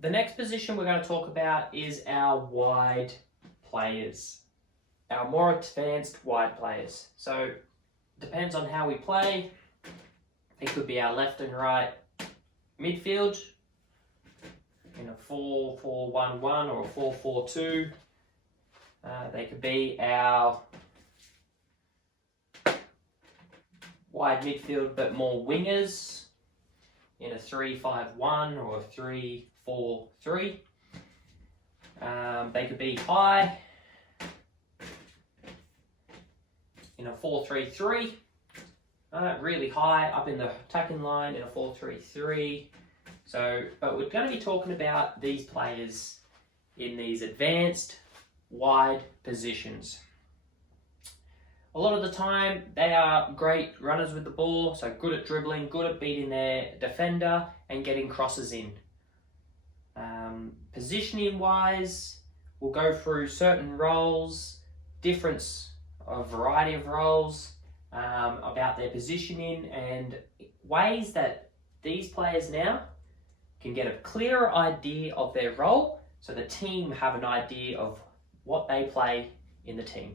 the next position we're going to talk about is our wide players, our more advanced wide players. So depends on how we play. It could be our left and right midfield in a 4-4-1-1 or a 4-4-2. They could be our wide midfield but more wingers in a 3-5-1 or a 3-4-3. They could be high in a 4-3-3. Really high up in the attacking line in a 4-3-3. But we're going to be talking about these players in these advanced wide positions. A lot of the time, they are great runners with the ball, so good at dribbling, good at beating their defender and getting crosses in. Positioning wise, we'll go through certain roles, a variety of roles, about their positioning and ways that these players now can get a clearer idea of their role, so the team have an idea of what they play in the team.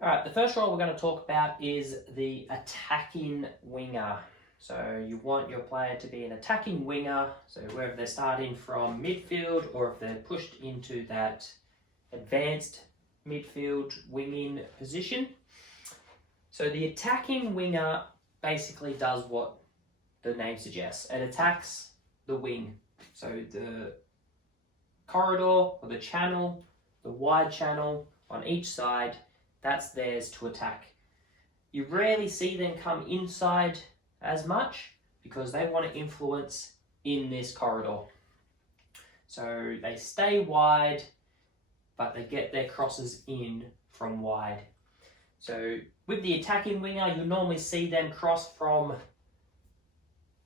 Alright, the first role we're going to talk about is the attacking winger. So you want your player to be an attacking winger, so whether they're starting from midfield or if they're pushed into that advanced midfield winging position. So the attacking winger basically does what the name suggests. It attacks the wing. So the corridor or the channel, the wide channel on each side, that's theirs to attack. You rarely see them come inside as much because they want to influence in this corridor. So they stay wide, but they get their crosses in from wide. So with the attacking winger, you'll normally see them cross from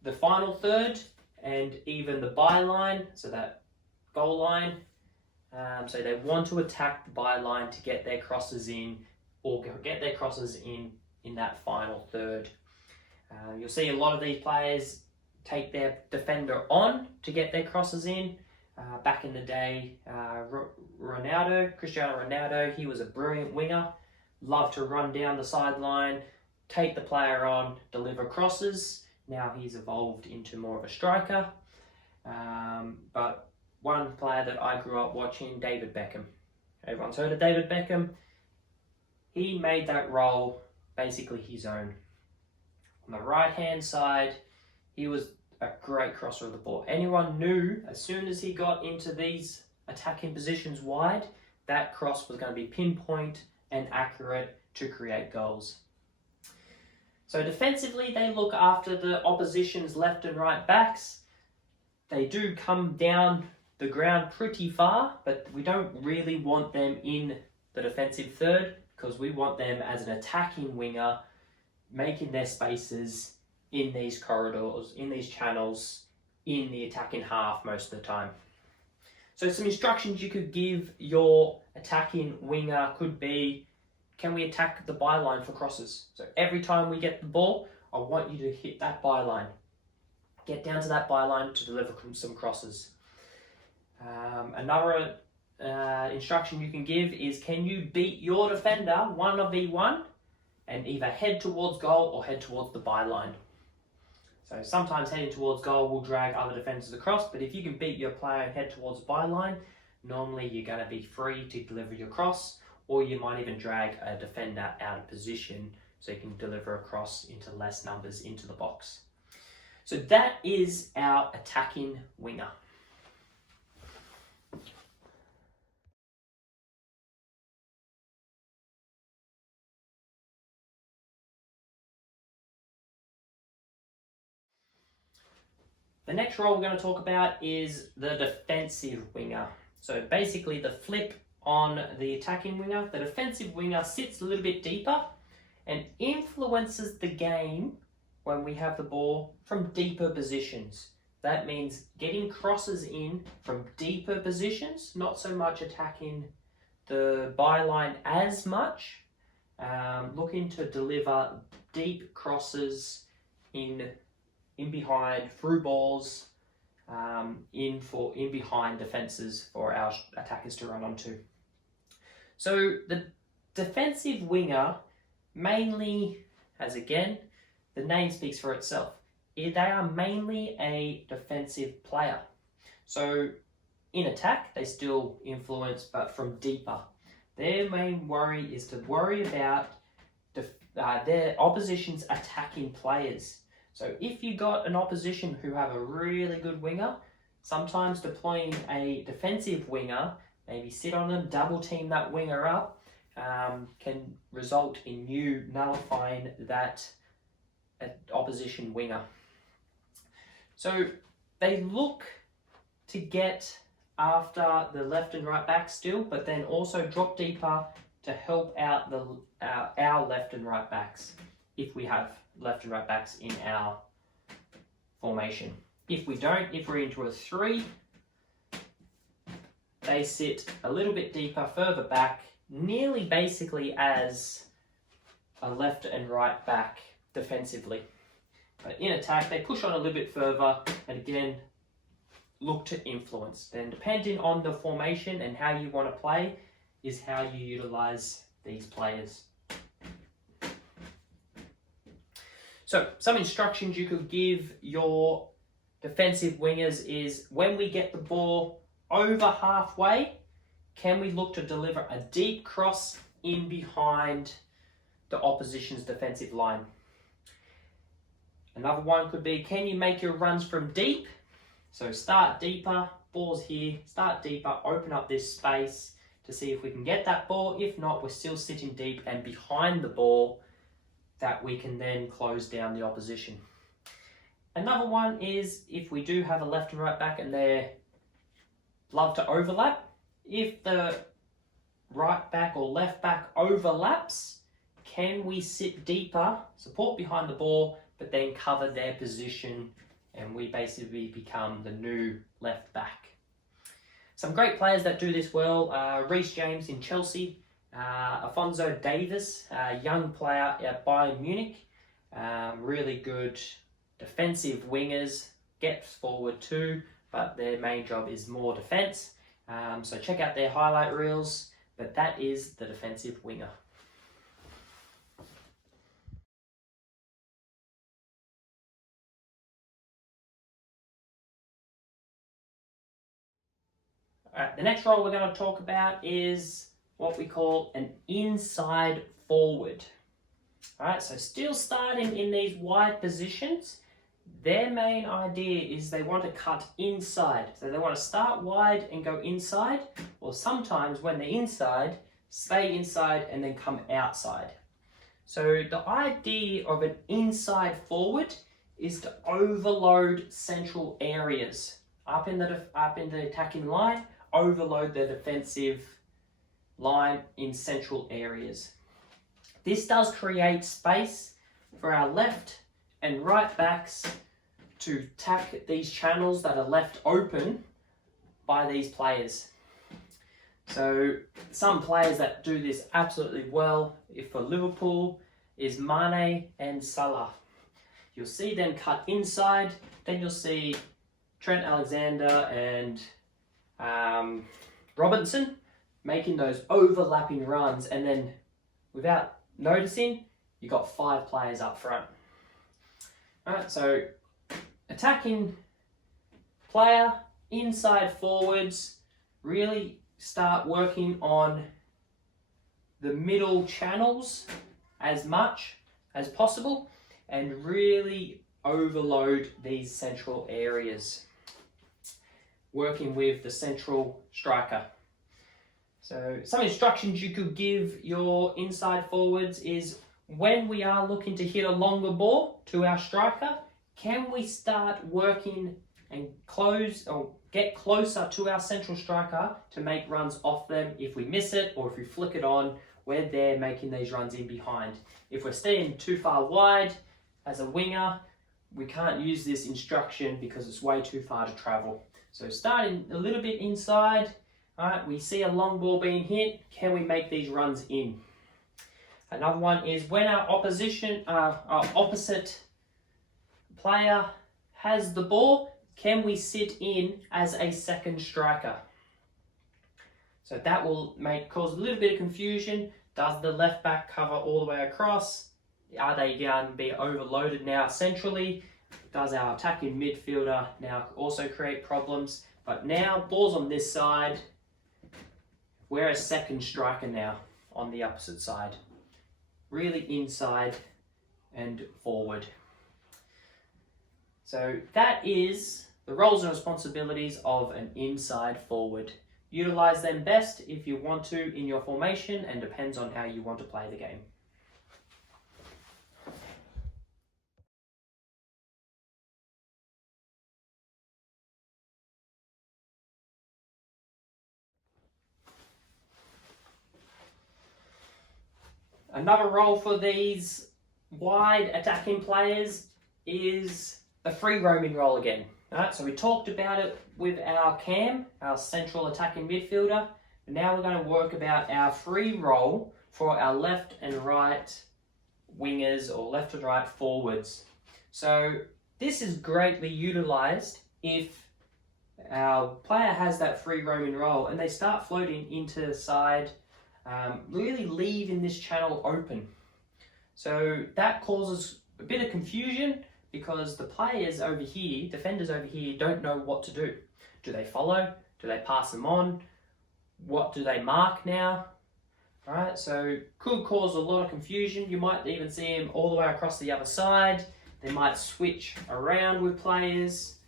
the final third and even the byline, so that goal line. So they want to attack the byline to get their crosses in, or get their crosses in that final third. You'll see a lot of these players take their defender on to get their crosses in. Back in the day, Cristiano Ronaldo, he was a brilliant winger, loved to run down the sideline, take the player on, deliver crosses. Now he's evolved into more of a striker. But one player that I grew up watching, David Beckham. Everyone's heard of David Beckham. He made that role basically his own. On the right-hand side, he was a great crosser of the ball. Anyone knew as soon as he got into these attacking positions wide, that cross was going to be pinpoint and accurate to create goals. So defensively, they look after the opposition's left and right backs. They do come down the ground pretty far, but we don't really want them in the defensive third because we want them as an attacking winger, making their spaces in these corridors, in these channels, in the attacking half most of the time. So some instructions you could give your attacking winger could be, can we attack the byline for crosses? So every time we get the ball, I want you to hit that byline. Get down to that byline to deliver some crosses. Another instruction you can give is, can you beat your defender 1v1 and either head towards goal or head towards the byline? So sometimes heading towards goal will drag other defenders across, but if you can beat your player and head towards the byline, normally you're going to be free to deliver your cross, or you might even drag a defender out of position so you can deliver a cross into less numbers into the box. So that is our attacking winger. The next role we're going to talk about is the defensive winger. So basically the flip on the attacking winger. The defensive winger sits a little bit deeper and influences the game when we have the ball from deeper positions. That means getting crosses in from deeper positions, not so much attacking the byline as much, looking to deliver deep crosses in behind, through balls, in behind defences for our attackers to run onto. So the defensive winger mainly, as again, the name speaks for itself. They are mainly a defensive player. So in attack, they still influence, but from deeper. Their main worry is to worry about their opposition's attacking players. So if you got an opposition who have a really good winger, sometimes deploying a defensive winger, maybe sit on them, double team that winger up, can result in you nullifying that opposition winger. So they look to get after the left and right back still, but then also drop deeper to help out our left and right backs if we have left and right backs in our formation. If we don't, if we're into a 3, they sit a little bit deeper, further back, nearly basically as a left and right back defensively. But in attack, they push on a little bit further and again, look to influence. Then depending on the formation and how you want to play is how you utilize these players. So some instructions you could give your defensive wingers is when we get the ball over halfway, can we look to deliver a deep cross in behind the opposition's defensive line? Another one could be, can you make your runs from deep? So start deeper, ball's here, start deeper, open up this space to see if we can get that ball. If not, we're still sitting deep and behind the ball that we can then close down the opposition. Another one is if we do have a left and right back and they love to overlap, if the right back or left back overlaps, can we sit deeper, support behind the ball, but then cover their position and we basically become the new left back. Some great players that do this well, Reece James in Chelsea, Alphonso Davies, a young player at Bayern Munich, really good defensive wingers, gets forward too, but their main job is more defence. So check out their highlight reels, but that is the defensive winger. Alright, the next role we're going to talk about is what we call an inside forward. Alright, so still starting in these wide positions, their main idea is they want to cut inside. So they want to start wide and go inside, or sometimes when they're inside, stay inside and then come outside. So the idea of an inside forward is to overload central areas. Up in the attacking line, overload the defensive line in central areas. This does create space for our left and right backs to attack these channels that are left open by these players. So some players that do this absolutely well, if for Liverpool, is Mane and Salah. You'll see them cut inside, then you'll see Trent Alexander and Robinson making those overlapping runs, and then without noticing, you got 5 players up front. Alright, so attacking player, inside forwards, really start working on the middle channels as much as possible and really overload these central areas, working with the central striker. So some instructions you could give your inside forwards is when we are looking to hit a longer ball to our striker, can we start working and close or get closer to our central striker to make runs off them? If we miss it or if we flick it on, we're there making these runs in behind. If we're staying too far wide as a winger, we can't use this instruction because it's way too far to travel. So starting a little bit inside, all right, we see a long ball being hit, can we make these runs in? Another one is when our opposite player has the ball, can we sit in as a second striker? So that will cause a little bit of confusion. Does the left back cover all the way across? Are they going to be overloaded now centrally? Does our attacking midfielder now also create problems? But now, ball's on this side. We're a second striker now on the opposite side. Really inside and forward. So that is the roles and responsibilities of an inside forward. Utilize them best if you want to in your formation, and depends on how you want to play the game. Another role for these wide attacking players is the free roaming role again. Alright, so we talked about it with our Cam, our central attacking midfielder. But now we're going to work about our free role for our left and right wingers or left and right forwards. So this is greatly utilised if our player has that free roaming role and they start floating into the side, really leaving this channel open. So that causes a bit of confusion because the players over here, defenders over here, don't know what to do. Do they follow? Do they pass them on? What do they mark now? Alright, so could cause a lot of confusion. You might even see them all the way across the other side. They might switch around with players.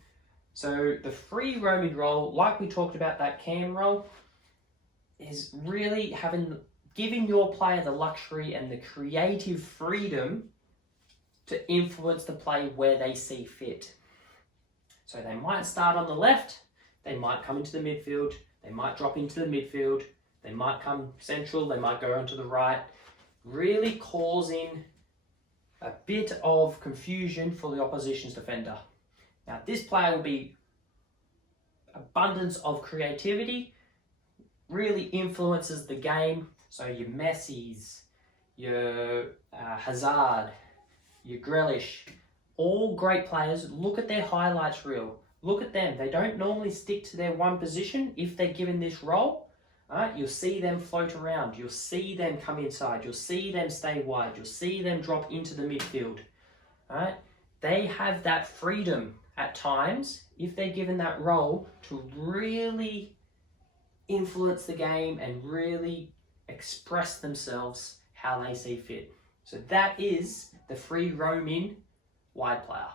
So the free roaming role, like we talked about that Cam role, is really giving your player the luxury and the creative freedom to influence the play where they see fit. So they might start on the left, they might come into the midfield, they might drop into the midfield, they might come central, they might go onto the right, really causing a bit of confusion for the opposition's defender. Now this player will be abundance of creativity, really influences the game. So your Messis, your Hazard, your Grealish, all great players. Look at their highlights reel. Look at them. They don't normally stick to their one position if they're given this role. You'll see them float around. You'll see them come inside. You'll see them stay wide. You'll see them drop into the midfield. They have that freedom at times, if they're given that role, to really influence the game and really express themselves how they see fit. So that is the free roaming wide player.